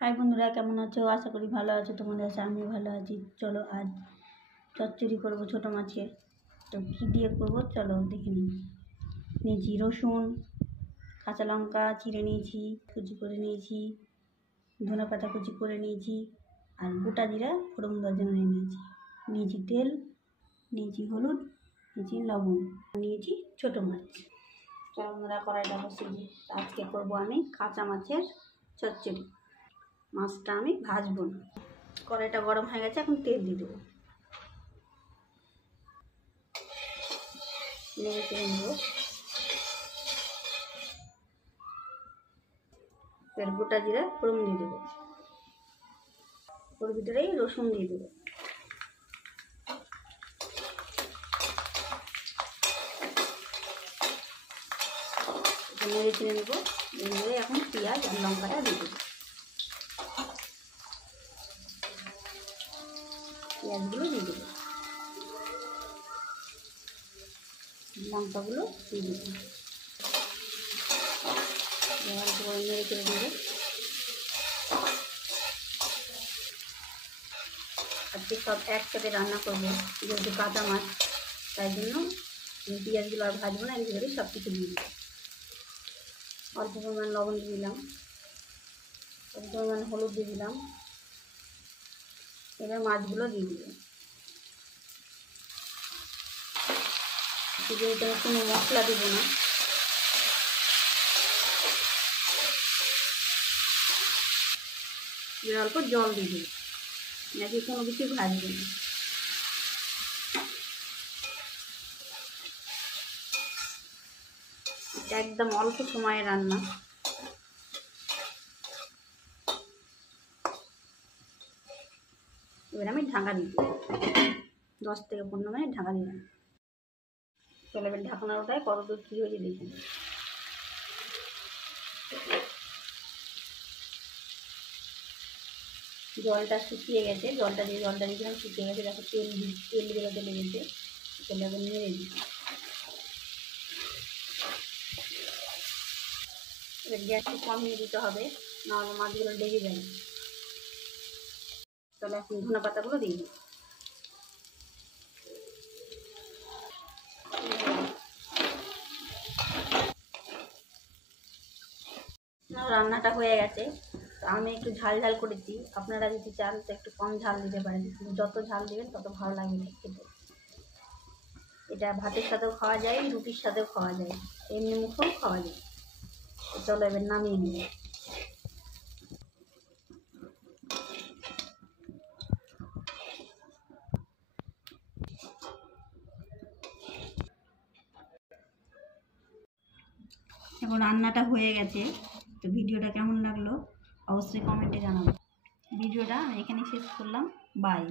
High বন্ধুরা, কেমন আছো? আশা করি ভালো আছো। তোমাদের কাছে আমি ভালো আছি। চলো আজ চচ্চড়ি করবো ছোটো মাছের। তো কী দিয়ে করবো চলো দেখে নিয়েছি রসুন, কাঁচা লঙ্কা চিড়ে নিয়েছি, কুচি করে নিয়েছি, ধনে পাতা কুচি করে নিয়েছি, আর গোটা জিরা ফোড়ন দেওয়ার জন্য নিয়েছি তেল, নিয়েছি হলুদ, নিয়েছি লবণ, নিয়েছি ছোটো মাছ। চলো বন্ধুরা কড়াইটা বসিয়ে আজকে করবো আমি কাঁচা মাছের চচ্চড়ি। মাছটা আমি ভাজবো না। কড়াইটা গরম হয়ে গেছে, এখন তেল দিয়ে দেবো। নেড়ে চেড়ে নেবো। এর গোটা জিরা ফোড়ন দিয়ে দেবো। ওর ভিতরেই রসুন দিয়ে দেবো। নেড়ে চেড়ে নেবো। নেড়ে এখন পেঁয়াজ আর লঙ্কাটা দিয়ে দেবো। পেঁয়াজগুলো দিয়ে দেবো, লঙ্কাগুলো দিয়ে দেবো। নেড়ে চেড়ে দেবো। আজকে সব একসাথে রান্না করবো, যেহেতু কাঁচা মাছ, তাই জন্য পেঁয়াজগুলো আর ভাজবো না। এর ভিতরে সব কিছু দিয়ে দেবো। অল্প পরিমাণ লবণ দিয়ে দিলাম, অল্প পরিমাণ হলুদ দিয়ে দিলাম। এবার মাছগুলো দিয়ে দিলাম। যেহেতু কোনো মশলা দেবো না, এবার অল্প জল দিয়ে দেবো, নাকি কোনো কিছু ভাজবে না। এটা একদম অল্প সময়ের রান্না। এবার আমি ঢাকা দিই, 10 থেকে 15 মিনিট ঢাকা দিলাম। চলো এবার ঢাকনার ওটায় কতদূর কী হয়েছে দেখি। জলটা শুকিয়ে গেছে, জলটা দিয়েছিলাম, শুকিয়ে গেছে। দেখো তেল বেরোতে লেগেছে। তেল এখন নেড়ে দিই। এবার গ্যাসটা কমিয়ে দিতে হবে, নাহলে মাছগুলো লেগে যায়। তাহলে এখন ধনে পাতাগুলো দিয়ে দিই। রান্নাটা হয়ে গেছে। তো আমি একটু ঝাল ঝাল করেছি, আপনারা যদি চান তো একটু কম ঝাল দিতে পারেন। যত ঝাল দেবেন তত ভালো লাগবে খেতে। এটা ভাতের সাথেও খাওয়া যায়, রুটির সাথেও খাওয়া যায়, এমনি মুখেও খাওয়া যায়। চলো এবার নামিয়ে নিই। এখন রান্নাটা হয়ে গেছে। তো ভিডিওটা কেমন লাগলো অবশ্যই কমেন্টে জানাবো। ভিডিওটা এখানে শেষ করলাম। বাই।